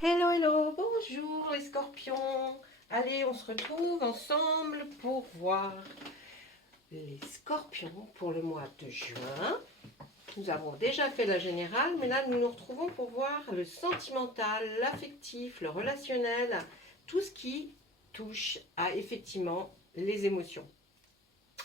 Hello, hello, bonjour les scorpions. Allez, on se retrouve ensemble pour voir les scorpions pour le mois de juin. Nous avons déjà fait la générale, mais là nous nous retrouvons pour voir le sentimental, l'affectif, le relationnel, tout ce qui touche à effectivement les émotions.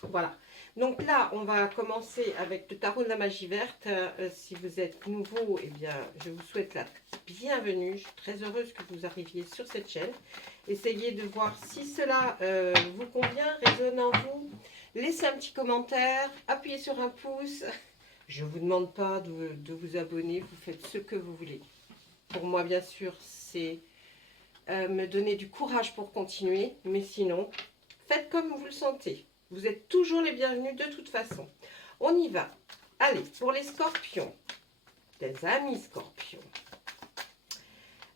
Voilà. Donc là, on va commencer avec le tarot de la magie verte. Si vous êtes nouveau, eh bien, je vous souhaite la bienvenue. Je suis très heureuse que vous arriviez sur cette chaîne. Essayez de voir si cela vous convient, résonne en vous. Laissez un petit commentaire, appuyez sur un pouce. Je ne vous demande pas de vous abonner, vous faites ce que vous voulez. Pour moi, bien sûr, c'est me donner du courage pour continuer. Mais sinon, faites comme vous le sentez. Vous êtes toujours les bienvenus de toute façon. On y va. Allez, pour les scorpions, des amis scorpions.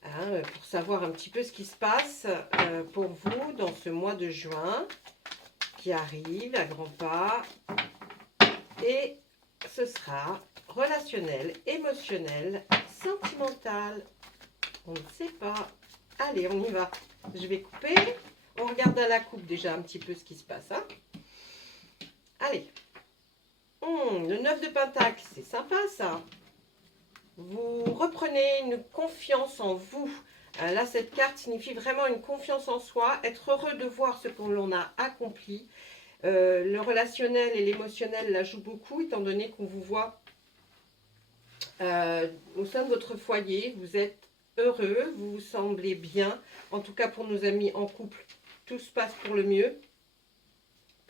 Hein, pour savoir un petit peu ce qui se passe pour vous dans ce mois de juin qui arrive à grands pas. Et ce sera relationnel, émotionnel, sentimental. On ne sait pas. Allez, on y va. Je vais couper. On regarde à la coupe déjà un petit peu ce qui se passe. Hein. Allez, le 9 de Pentacle, c'est sympa ça. Vous reprenez une confiance en vous. Là, cette carte signifie vraiment une confiance en soi, être heureux de voir ce que l'on a accompli. Le relationnel et l'émotionnel la jouent beaucoup, étant donné qu'on vous voit au sein de votre foyer. Vous êtes heureux, vous vous semblez bien. En tout cas, pour nos amis en couple, tout se passe pour le mieux.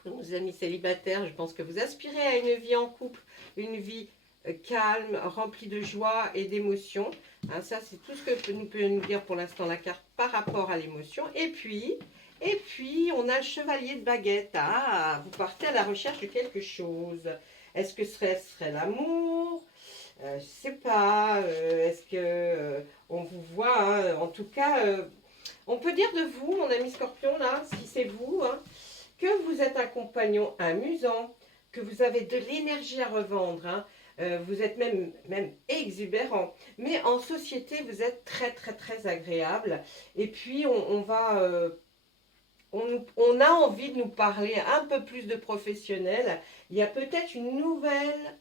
Nos amis célibataires, je pense que vous aspirez à une vie en couple, une vie calme, remplie de joie et d'émotions. Hein, ça, c'est tout ce que peut nous dire pour l'instant la carte par rapport à l'émotion. Et puis, on a le chevalier de baguette. Ah, vous partez à la recherche de quelque chose. Est-ce que ce serait l'amour? Je ne sais pas. Est-ce que on vous voit hein, en tout cas, on peut dire de vous, mon ami Scorpion, là, si c'est vous, hein, que vous êtes un compagnon amusant, que vous avez de l'énergie à revendre, hein, vous êtes même exubérant, mais en société, vous êtes très, très, très agréable. Et puis, on a envie de nous parler un peu plus de professionnels. Il y a peut-être une nouvelle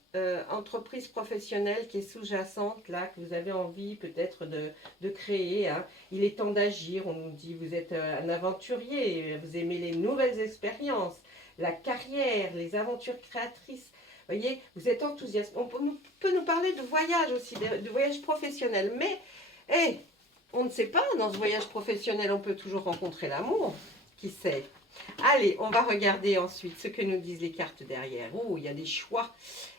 entreprise professionnelle qui est sous-jacente, là, que vous avez envie peut-être de créer. Hein. Il est temps d'agir, on nous dit, vous êtes un aventurier, vous aimez les nouvelles expériences, la carrière, les aventures créatrices. Vous voyez, vous êtes enthousiaste. On peut nous parler de voyage aussi, de voyage professionnel. Mais, hey, on ne sait pas, dans ce voyage professionnel, on peut toujours rencontrer l'amour. Qui sait? Allez, on va regarder ensuite ce que nous disent les cartes derrière. Oh, il y a des choix.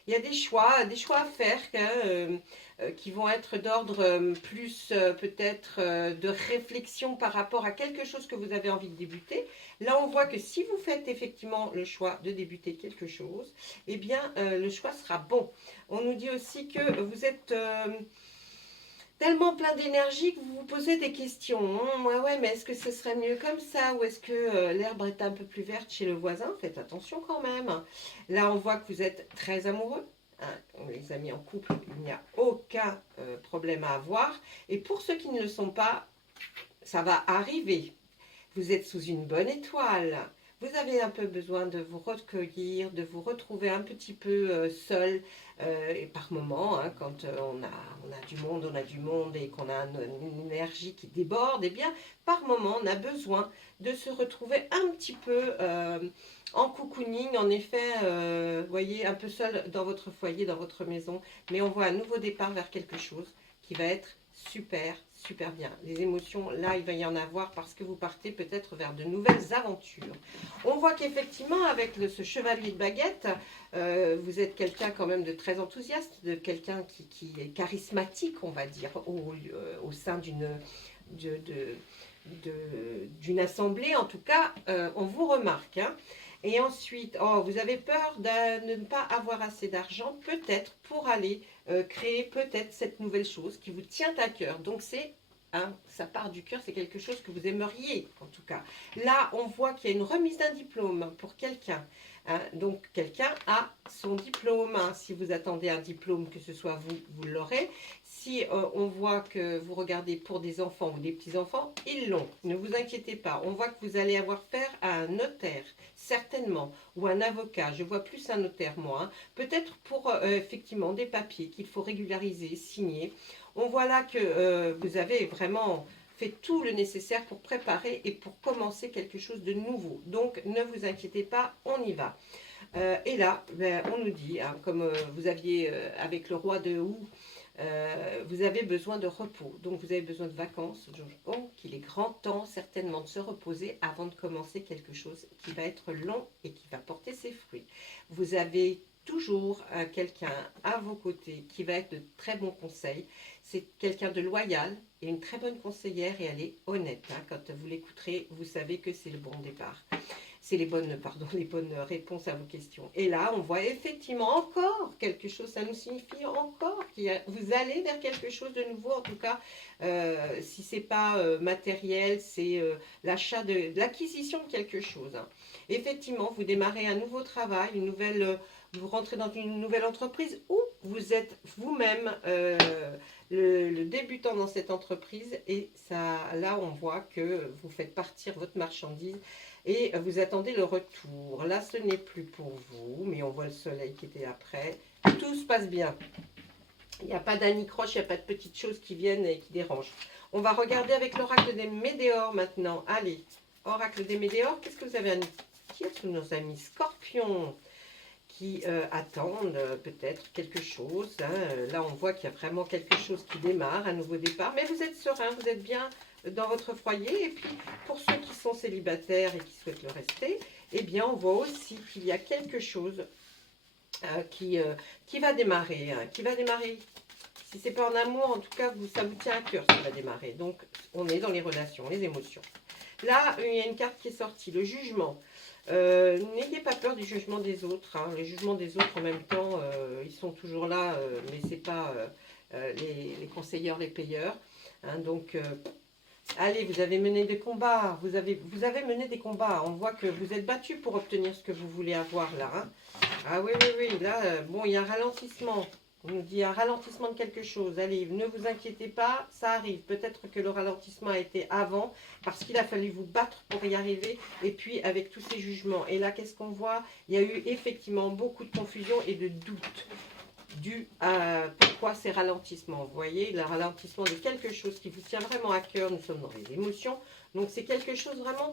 Il y a des choix à faire qui vont être d'ordre plus peut-être de réflexion par rapport à quelque chose que vous avez envie de débuter. Là, on voit que si vous faites effectivement le choix de débuter quelque chose, eh bien, le choix sera bon. On nous dit aussi que vous êtes tellement plein d'énergie que vous vous posez des questions. Hein. Ouais, mais est-ce que ce serait mieux comme ça? Ou est-ce que l'herbe est un peu plus verte chez le voisin? Faites attention quand même. Là, on voit que vous êtes très amoureux. Hein. Les amis en couple, il n'y a aucun problème à avoir. Et pour ceux qui ne le sont pas, ça va arriver. Vous êtes sous une bonne étoile. Vous avez un peu besoin de vous recueillir, de vous retrouver un petit peu seul. Et par moments, hein, quand on a du monde et qu'on a une énergie qui déborde, eh bien, par moments, on a besoin de se retrouver un petit peu en cocooning, en effet, voyez, un peu seul dans votre foyer, dans votre maison. Mais on voit un nouveau départ vers quelque chose qui va être super, super bien. Les émotions, là, il va y en avoir parce que vous partez peut-être vers de nouvelles aventures. On voit qu'effectivement, avec ce chevalier de baguette, vous êtes quelqu'un quand même de très enthousiaste, de quelqu'un qui est charismatique, on va dire, au sein d'une assemblée. En tout cas, on vous remarque. Hein. Et ensuite, oh, vous avez peur de ne pas avoir assez d'argent, peut-être, pour aller créer peut-être cette nouvelle chose qui vous tient à cœur. Donc, c'est, hein, ça part du cœur, c'est quelque chose que vous aimeriez, en tout cas. Là, on voit qu'il y a une remise d'un diplôme pour quelqu'un. hein. Donc, quelqu'un a son diplôme, hein. Si vous attendez un diplôme, que ce soit vous, vous l'aurez. Si on voit que vous regardez pour des enfants ou des petits-enfants, ils l'ont. Ne vous inquiétez pas. On voit que vous allez avoir affaire à un notaire, certainement, ou un avocat. Je vois plus un notaire, moi, hein. Peut-être pour, effectivement, des papiers qu'il faut régulariser, signer. On voit là que vous avez vraiment fait tout le nécessaire pour préparer et pour commencer quelque chose de nouveau. Donc, ne vous inquiétez pas, on y va. Et là, ben, on nous dit, hein, comme vous aviez avec le roi de Hou, vous avez besoin de repos, donc vous avez besoin de vacances. Donc, il est grand temps certainement de se reposer avant de commencer quelque chose qui va être long et qui va porter ses fruits. Vous avez toujours quelqu'un à vos côtés qui va être de très bons conseils. C'est quelqu'un de loyal et une très bonne conseillère et elle est honnête, hein. Quand vous l'écouterez, vous savez que c'est le bon départ. C'est les bonnes, pardon, les bonnes réponses à vos questions. Et là, on voit effectivement encore quelque chose. Ça nous signifie encore que vous allez vers quelque chose de nouveau. En tout cas, si ce n'est pas matériel, c'est l'achat de l'acquisition de quelque chose, hein. Effectivement, vous démarrez un nouveau travail, une nouvelle, vous rentrez dans une nouvelle entreprise ou vous êtes vous-même le débutant dans cette entreprise. Et ça, là, on voit que vous faites partir votre marchandise et vous attendez le retour. Là, ce n'est plus pour vous, mais on voit le soleil qui était après. Tout se passe bien. Il n'y a pas d'anicroche, il n'y a pas de petites choses qui viennent et qui dérangent. On va regarder avec l'oracle des Médéors maintenant. Allez, oracle des Médéors, qu'est-ce que vous avez à nous dire sur nos amis Scorpions qui attendent peut-être quelque chose, hein. Là, on voit qu'il y a vraiment quelque chose qui démarre, un nouveau départ. Mais vous êtes serein, vous êtes bien dans votre foyer. Et puis, pour ceux qui sont célibataires et qui souhaitent le rester, eh bien, on voit aussi qu'il y a quelque chose qui va démarrer. Hein, qui va démarrer. Si ce n'est pas en amour, en tout cas, ça vous tient à cœur, ça va démarrer. Donc, on est dans les relations, les émotions. Là, il y a une carte qui est sortie, le jugement. N'ayez pas peur du jugement des autres, hein. Les jugements des autres, en même temps, ils sont toujours là, mais ce n'est pas les conseilleurs, les payeurs, hein. Donc, allez, vous avez mené des combats, vous avez mené des combats. On voit que vous êtes battu pour obtenir ce que vous voulez avoir là, hein. Ah oui, oui, oui, là, bon, il y a un ralentissement. On nous dit un ralentissement de quelque chose. Allez, ne vous inquiétez pas, ça arrive. Peut-être que le ralentissement a été avant, parce qu'il a fallu vous battre pour y arriver, et puis avec tous ces jugements. Et là, qu'est-ce qu'on voit? Il y a eu effectivement beaucoup de confusion et de doute dû à pourquoi ces ralentissements. Vous voyez, le ralentissement de quelque chose qui vous tient vraiment à cœur. Nous sommes dans les émotions, donc c'est quelque chose vraiment...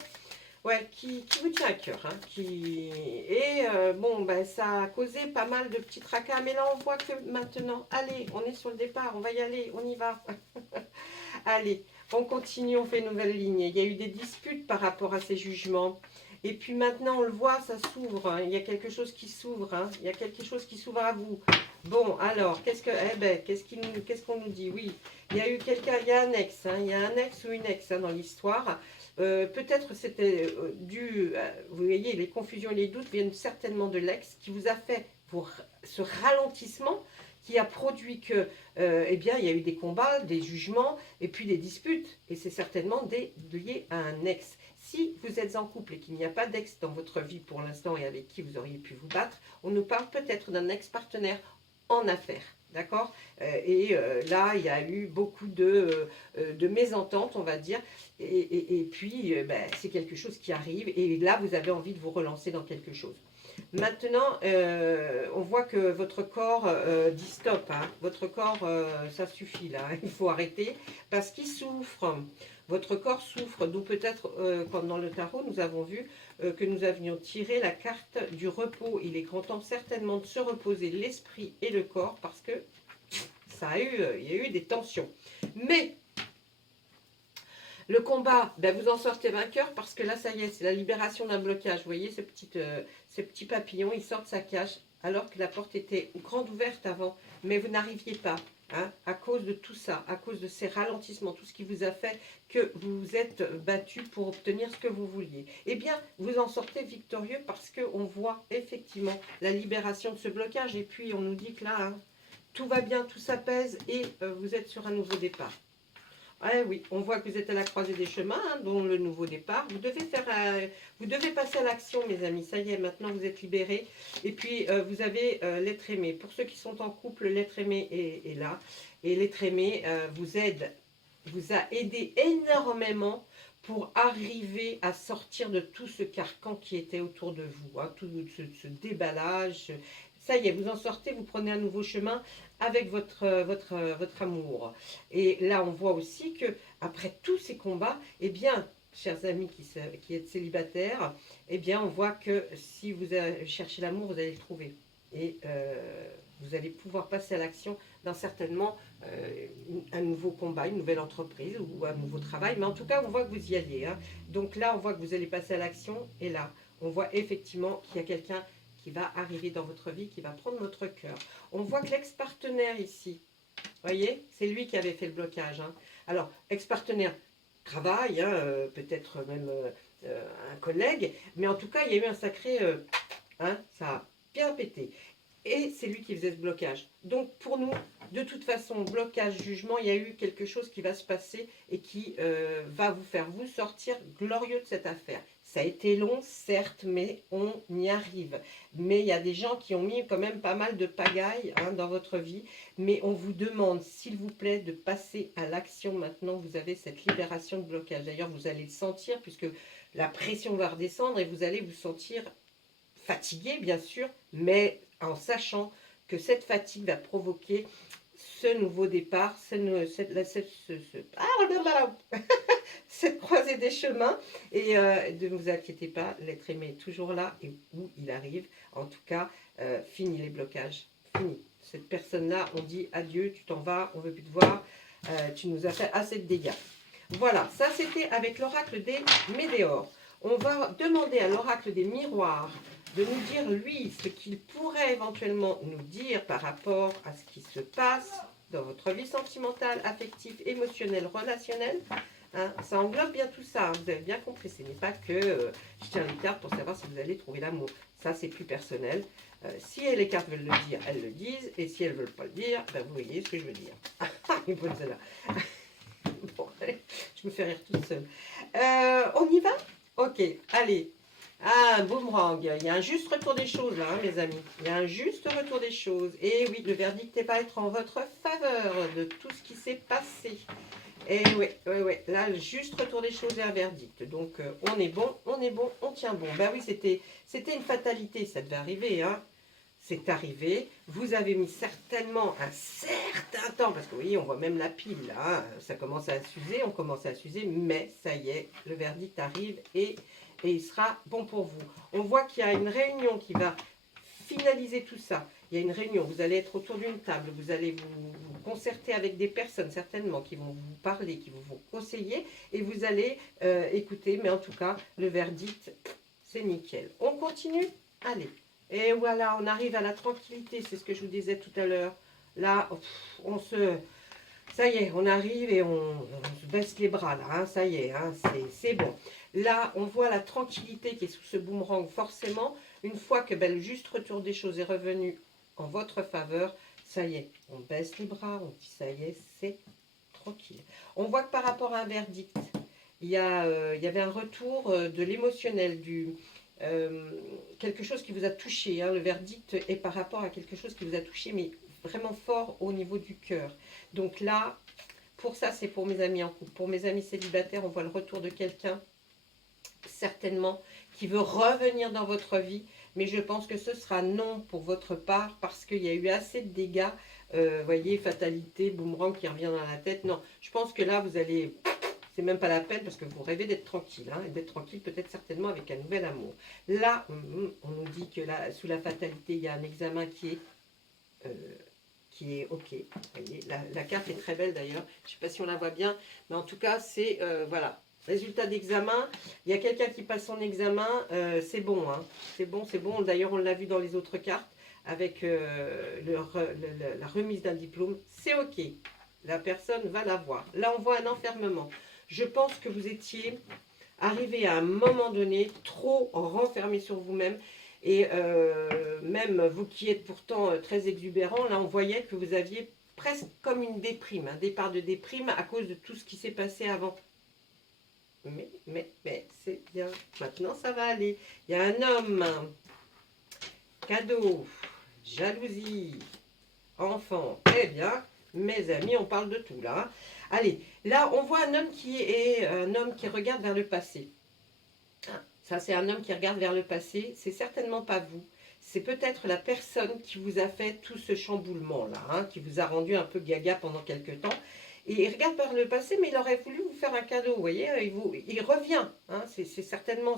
Ouais, qui vous tient à cœur, hein, bon, ben, ça a causé pas mal de petits tracas, mais là, on voit que maintenant, allez, on est sur le départ, on va y aller, on y va. Allez, on continue, on fait une nouvelle ligne. Il y a eu des disputes par rapport à ces jugements. Et puis maintenant, on le voit, ça s'ouvre, hein. Il y a quelque chose qui s'ouvre, hein. Il y a quelque chose qui s'ouvre à vous. Bon, alors, qu'est-ce qu'on nous dit? Oui, il y a eu quelqu'un, il y a un ex, hein. Il y a un ex ou une ex, hein, dans l'histoire. Peut-être c'était dû, vous voyez, les confusions et les doutes viennent certainement de l'ex qui vous a fait pour ce ralentissement qui a produit que, eh bien, il y a eu des combats, des jugements et puis des disputes. Et c'est certainement lié à un ex. Si vous êtes en couple et qu'il n'y a pas d'ex dans votre vie pour l'instant et avec qui vous auriez pu vous battre, on nous parle peut-être d'un ex-partenaire en affaires. D'accord. Là, il y a eu beaucoup de mésententes, on va dire. Et puis, ben, c'est quelque chose qui arrive. Et là, vous avez envie de vous relancer dans quelque chose. Maintenant, on voit que votre corps dit stop. Hein. Votre corps, ça suffit là. Il faut arrêter parce qu'il souffre. Votre corps souffre. Donc peut-être, comme dans le tarot, nous avons vu que nous avions tiré la carte du repos. Il est grand temps certainement de se reposer l'esprit et le corps parce que il y a eu des tensions. Mais le combat, ben vous en sortez vainqueur parce que là, ça y est, c'est la libération d'un blocage. Vous voyez, ce petit papillon, il sort de sa cage alors que la porte était grande ouverte avant. Mais vous n'arriviez pas, hein, à cause de tout ça, à cause de ces ralentissements, tout ce qui vous a fait que vous vous êtes battu pour obtenir ce que vous vouliez. Eh bien, vous en sortez victorieux parce qu'on voit effectivement la libération de ce blocage. Et puis, on nous dit que là, hein, tout va bien, tout s'apaise et vous êtes sur un nouveau départ. Ah oui, on voit que vous êtes à la croisée des chemins, hein, dont le nouveau départ. Vous devez vous devez passer à l'action, mes amis. Ça y est, maintenant vous êtes libérés. Et puis vous avez l'être aimé. Pour ceux qui sont en couple, l'être aimé est là. Et l'être aimé vous a aidé énormément pour arriver à sortir de tout ce carcan qui était autour de vous, hein, tout ce déballage. Ça y est, vous en sortez, vous prenez un nouveau chemin avec votre amour. Et là, on voit aussi que après tous ces combats, eh bien, chers amis qui êtes célibataires, eh bien, on voit que si vous cherchez l'amour, vous allez le trouver. Et vous allez pouvoir passer à l'action dans certainement un nouveau combat, une nouvelle entreprise ou un nouveau travail. Mais en tout cas, on voit que vous y alliez, hein. Donc là, on voit que vous allez passer à l'action. Et là, on voit effectivement qu'il y a quelqu'un qui va arriver dans votre vie, qui va prendre votre cœur. On voit que l'ex-partenaire ici, voyez, c'est lui qui avait fait le blocage, hein. Alors, ex-partenaire, travail, hein, peut-être même un collègue, mais en tout cas, il y a eu un sacré... hein, ça a bien pété. Et c'est lui qui faisait ce blocage. Donc, pour nous, de toute façon, blocage, jugement, il y a eu quelque chose qui va se passer et qui va vous faire vous sortir glorieux de cette affaire. Ça a été long, certes, mais on y arrive. Mais il y a des gens qui ont mis quand même pas mal de pagaille, hein, dans votre vie. Mais on vous demande, s'il vous plaît, de passer à l'action maintenant. Vous avez cette libération de blocage. D'ailleurs, vous allez le sentir puisque la pression va redescendre et vous allez vous sentir fatigué, bien sûr, mais en sachant que cette fatigue va provoquer ce nouveau départ, cette croisée des chemins. Et ne vous inquiétez pas, l'être aimé est toujours là et où il arrive. En tout cas, fini les blocages, fini. Cette personne-là, on dit adieu, tu t'en vas, on ne veut plus te voir, tu nous as fait assez de dégâts. Voilà, ça c'était avec l'oracle des Médéors. On va demander à l'oracle des miroirs de nous dire, lui, ce qu'il pourrait éventuellement nous dire par rapport à ce qui se passe dans votre vie sentimentale, affective, émotionnelle, relationnelle. Hein, ça englobe bien tout ça, hein, vous avez bien compris. Ce n'est pas que je tire les cartes pour savoir si vous allez trouver l'amour. Ça, c'est plus personnel. Si les cartes veulent le dire, elles le disent. Et si elles ne veulent pas le dire, ben, vous voyez ce que je veux dire. Une bonne celle-là. Bon, allez, je me fais rire toute seule. On y va? Ok, allez. Ah, un boomerang. Il y a un juste retour des choses là, hein, mes amis. Il y a un juste retour des choses. Et oui, le verdict va être en votre faveur de tout ce qui s'est passé. Et oui, oui, oui. Là, le juste retour des choses et un verdict. Donc, on est bon, on tient bon. Ben oui, c'était une fatalité, ça devait arriver, hein. C'est arrivé. Vous avez mis certainement un certain temps, parce que vous voyez, on voit même la pile là, hein, ça commence à s'user, on commence à s'user, mais ça y est, le verdict arrive et il sera bon pour vous. On voit qu'il y a une réunion qui va finaliser tout ça. Il y a une réunion, vous allez être autour d'une table, vous allez vous concerter avec des personnes certainement qui vont vous parler, qui vont vous conseiller et vous allez écouter, mais en tout cas, le verdict, c'est nickel. On continue? Allez. Et voilà, on arrive à la tranquillité, c'est ce que je vous disais tout à l'heure. Là, ça y est, on arrive et on se baisse les bras là, hein, ça y est, hein, c'est bon. Là, on voit la tranquillité qui est sous ce boomerang, forcément. Une fois que le juste retour des choses est revenu en votre faveur, ça y est, on baisse les bras, on dit ça y est, c'est tranquille. On voit que par rapport à un verdict, il y avait un retour de l'émotionnel, quelque chose qui vous a touché, hein. Le verdict est par rapport à quelque chose qui vous a touché, mais vraiment fort au niveau du cœur. Donc là, pour ça, c'est pour mes amis en couple. Pour mes amis célibataires, on voit le retour de quelqu'un, certainement, qui veut revenir dans votre vie. Mais je pense que ce sera non pour votre part, parce qu'il y a eu assez de dégâts. Voyez, fatalité, boomerang qui revient dans la tête. Non, je pense que là, vous allez... C'est même pas la peine parce que vous rêvez d'être tranquille, hein, et d'être tranquille peut-être certainement avec un nouvel amour. Là, on nous dit que là, sous la fatalité, il y a un examen qui est OK. Vous voyez, la carte est très belle d'ailleurs. Je ne sais pas si on la voit bien, mais en tout cas, c'est, voilà, résultat d'examen. Il y a quelqu'un qui passe son examen, c'est bon, hein, c'est bon, c'est bon. D'ailleurs, on l'a vu dans les autres cartes avec la remise d'un diplôme. C'est OK. La personne va l'avoir. Là, on voit un enfermement. Je pense que vous étiez arrivé à un moment donné trop renfermé sur vous-même. Et même vous qui êtes pourtant très exubérant, là on voyait que vous aviez presque comme une déprime, un départ de déprime à cause de tout ce qui s'est passé avant. Mais c'est bien. Maintenant, ça va aller. Il y a un homme, cadeau, jalousie, enfant. Très bien. Mes amis, on parle de tout là. Allez, là, on voit un homme qui regarde vers le passé. Ça, c'est un homme qui regarde vers le passé. C'est certainement pas vous. C'est peut-être la personne qui vous a fait tout ce chamboulement-là, hein, qui vous a rendu un peu gaga pendant quelques temps. Et il regarde vers le passé, mais il aurait voulu vous faire un cadeau, vous voyez, il revient. Hein, c'est certainement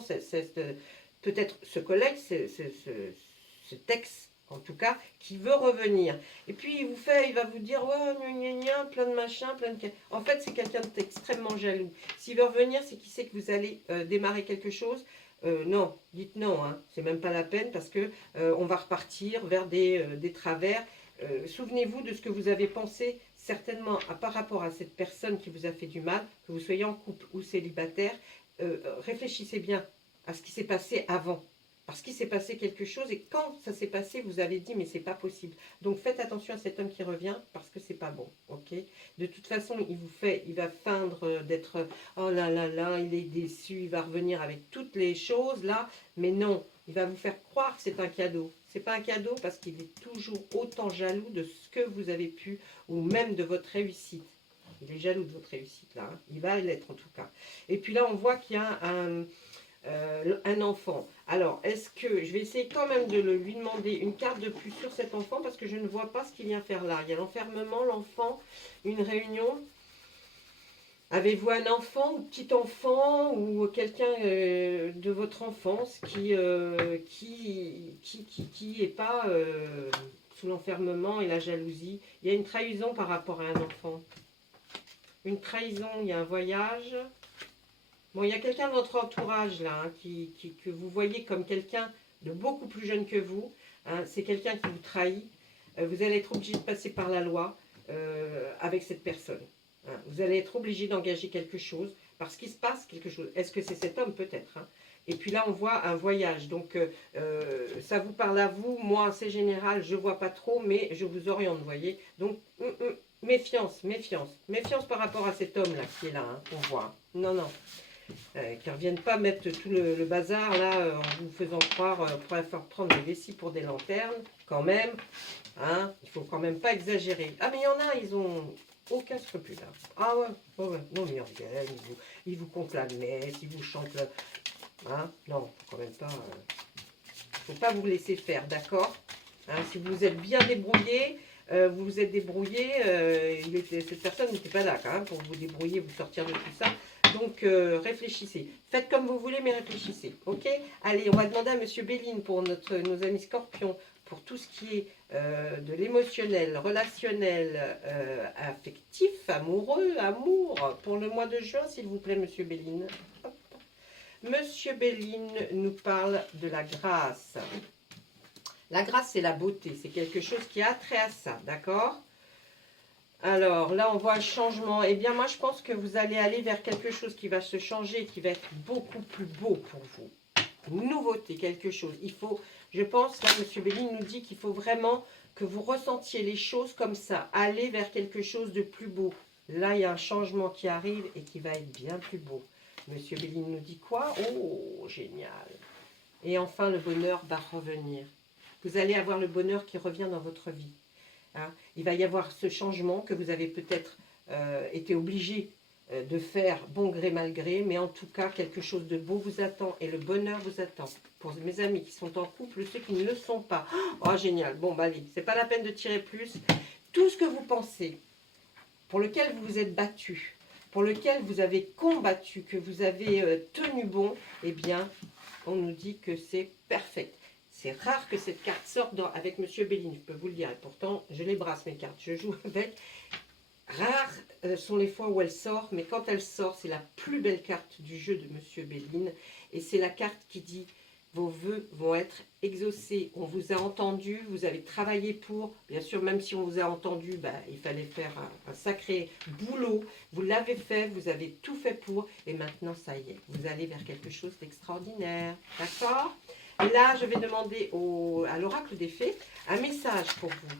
peut-être ce collègue, cet ex, en tout cas, qui veut revenir. Et puis il va vous dire, ouais, gna, gna, gna, plein de machins, plein de... En fait, c'est quelqu'un d'extrêmement jaloux. S'il veut revenir, c'est qu'il sait que vous allez démarrer quelque chose. Non, dites non, hein, c'est même pas la peine parce que on va repartir vers des travers. Souvenez-vous de ce que vous avez pensé certainement par rapport à cette personne qui vous a fait du mal, que vous soyez en couple ou célibataire. Réfléchissez bien à ce qui s'est passé avant. Parce qu'il s'est passé quelque chose et quand ça s'est passé, vous avez dit mais c'est pas possible. Donc faites attention à cet homme qui revient parce que c'est pas bon, ok? De toute façon, il va feindre d'être oh là là là, il est déçu, il va revenir avec toutes les choses là, mais non, il va vous faire croire que c'est un cadeau. C'est pas un cadeau parce qu'il est toujours autant jaloux de ce que vous avez pu ou même de votre réussite. Il est jaloux de votre réussite là, hein. Il va l'être en tout cas. Et puis là, on voit qu'il y a un enfant. Alors, est-ce que je vais essayer quand même de lui demander une carte de plus sur cet enfant parce que je ne vois pas ce qu'il vient faire là. Il y a l'enfermement, l'enfant, une réunion. Avez-vous un enfant ou petit enfant ou quelqu'un de votre enfance qui est pas sous l'enfermement et la jalousie? Il y a une trahison par rapport à un enfant. Une trahison, il y a un voyage. Bon, il y a quelqu'un de votre entourage là, hein, que vous voyez comme quelqu'un de beaucoup plus jeune que vous. Hein, c'est quelqu'un qui vous trahit. Vous allez être obligé de passer par la loi avec cette personne. Hein. Vous allez être obligé d'engager quelque chose parce qu'il se passe quelque chose. Est-ce que c'est cet homme? Peut-être. Hein. Et puis là, on voit un voyage. Donc, ça vous parle à vous. Moi, c'est général, je ne vois pas trop, mais je vous oriente, vous voyez. Donc, méfiance, méfiance. Méfiance par rapport à cet homme-là qui est là, hein, qu'on voit. Non, non. Qui ne reviennent pas mettre tout le bazar là en vous faisant croire pour faire prendre des vessies pour des lanternes, quand même, hein, il faut quand même pas exagérer. Ah mais il y en a, ils ont aucun scrupule. Hein. Ah ouais, ouais, non mais ils reviennent, ils vous comptent la messe, ils vous chantent le... Hein, non, quand même pas, faut pas vous laisser faire, d'accord, hein, si vous êtes bien débrouillé, vous vous êtes débrouillé, cette personne n'était pas là hein, pour vous débrouiller, vous sortir de tout ça. Donc, réfléchissez. Faites comme vous voulez, mais réfléchissez. Ok? Allez, on va demander à Monsieur Béline pour nos amis scorpions, pour tout ce qui est de l'émotionnel, relationnel, affectif, amoureux, amour, pour le mois de juin, s'il vous plaît, Monsieur Béline. Hop. Monsieur Béline nous parle de la grâce. La grâce, c'est la beauté. C'est quelque chose qui a trait à ça, d'accord? Alors, là, on voit un changement. Eh bien, moi, je pense que vous allez aller vers quelque chose qui va se changer, qui va être beaucoup plus beau pour vous. Une nouveauté, quelque chose. Il faut, je pense, là, M. Béline nous dit qu'il faut vraiment que vous ressentiez les choses comme ça. Aller vers quelque chose de plus beau. Là, il y a un changement qui arrive et qui va être bien plus beau. M. Béline nous dit quoi? Oh, génial. Et enfin, le bonheur va revenir. Vous allez avoir le bonheur qui revient dans votre vie. Hein, il va y avoir ce changement que vous avez peut-être été obligé de faire bon gré mal gré, mais en tout cas quelque chose de beau vous attend et le bonheur vous attend. Pour mes amis qui sont en couple, ceux qui ne le sont pas. Oh génial, bon bah allez, c'est pas la peine de tirer plus. Tout ce que vous pensez, pour lequel vous vous êtes battu, pour lequel vous avez combattu, que vous avez tenu bon, eh bien on nous dit que c'est parfait. C'est rare que cette carte sorte avec Monsieur Béline, je peux vous le dire. Et pourtant, je les brasse mes cartes, je joue avec. Rares sont les fois où elle sort, mais quand elle sort, c'est la plus belle carte du jeu de Monsieur Béline. Et c'est la carte qui dit, vos vœux vont être exaucés. On vous a entendu, vous avez travaillé pour. Bien sûr, même si on vous a entendu, bah, il fallait faire un sacré boulot. Vous l'avez fait, vous avez tout fait pour. Et maintenant, ça y est, vous allez vers quelque chose d'extraordinaire. D'accord ? Là, je vais demander à l'oracle des fées un message pour vous.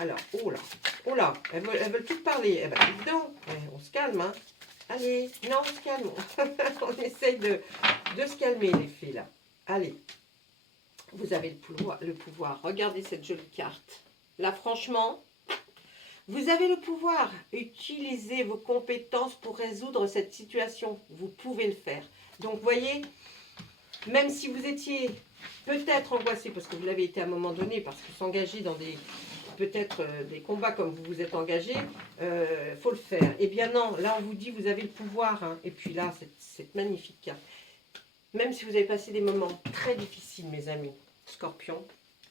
Alors, oh là, elles veulent toutes parler. Eh ben, évidemment, on se calme, hein. Allez, non, on se calme. On essaye de se calmer, les filles, là. Allez, vous avez le pouvoir. Regardez cette jolie carte. Là, franchement, vous avez le pouvoir. Utilisez vos compétences pour résoudre cette situation. Vous pouvez le faire. Donc, vous voyez, même si vous étiez peut-être angoissé, parce que vous l'avez été à un moment donné, parce que s'engager dans peut-être des combats comme vous vous êtes engagé, faut le faire. Eh bien non, là on vous dit vous avez le pouvoir, hein. Et puis là, c'est magnifique carte. Même si vous avez passé des moments très difficiles, mes amis, Scorpion,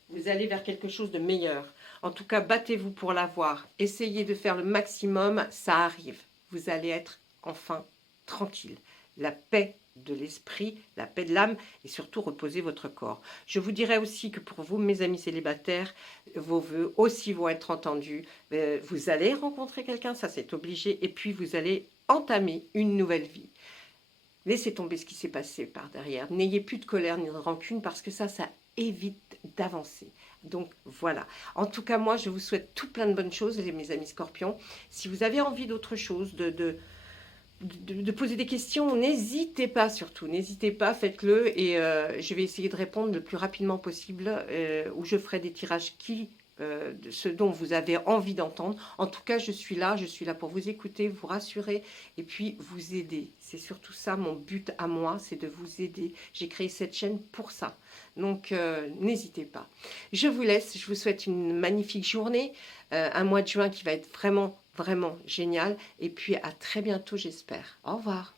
vous allez vers quelque chose de meilleur. En tout cas, battez-vous pour l'avoir. Essayez de faire le maximum, ça arrive. Vous allez être enfin tranquille. La paix de l'esprit, la paix de l'âme et surtout reposer votre corps. Je vous dirais aussi que pour vous, mes amis célibataires, vos vœux aussi vont être entendus. Vous allez rencontrer quelqu'un, ça c'est obligé, et puis vous allez entamer une nouvelle vie. Laissez tomber ce qui s'est passé par derrière. N'ayez plus de colère ni de rancune parce que ça évite d'avancer. Donc voilà. En tout cas, moi, je vous souhaite tout plein de bonnes choses, mes amis scorpions. Si vous avez envie d'autre chose, de poser des questions, n'hésitez pas surtout, n'hésitez pas, faites-le et je vais essayer de répondre le plus rapidement possible ou je ferai des tirages de ce dont vous avez envie d'entendre. En tout cas, je suis là pour vous écouter, vous rassurer et puis vous aider. C'est surtout ça mon but à moi, c'est de vous aider. J'ai créé cette chaîne pour ça. Donc, n'hésitez pas. Je vous laisse, je vous souhaite une magnifique journée, un mois de juin qui va être vraiment génial. Et puis, à très bientôt, j'espère. Au revoir.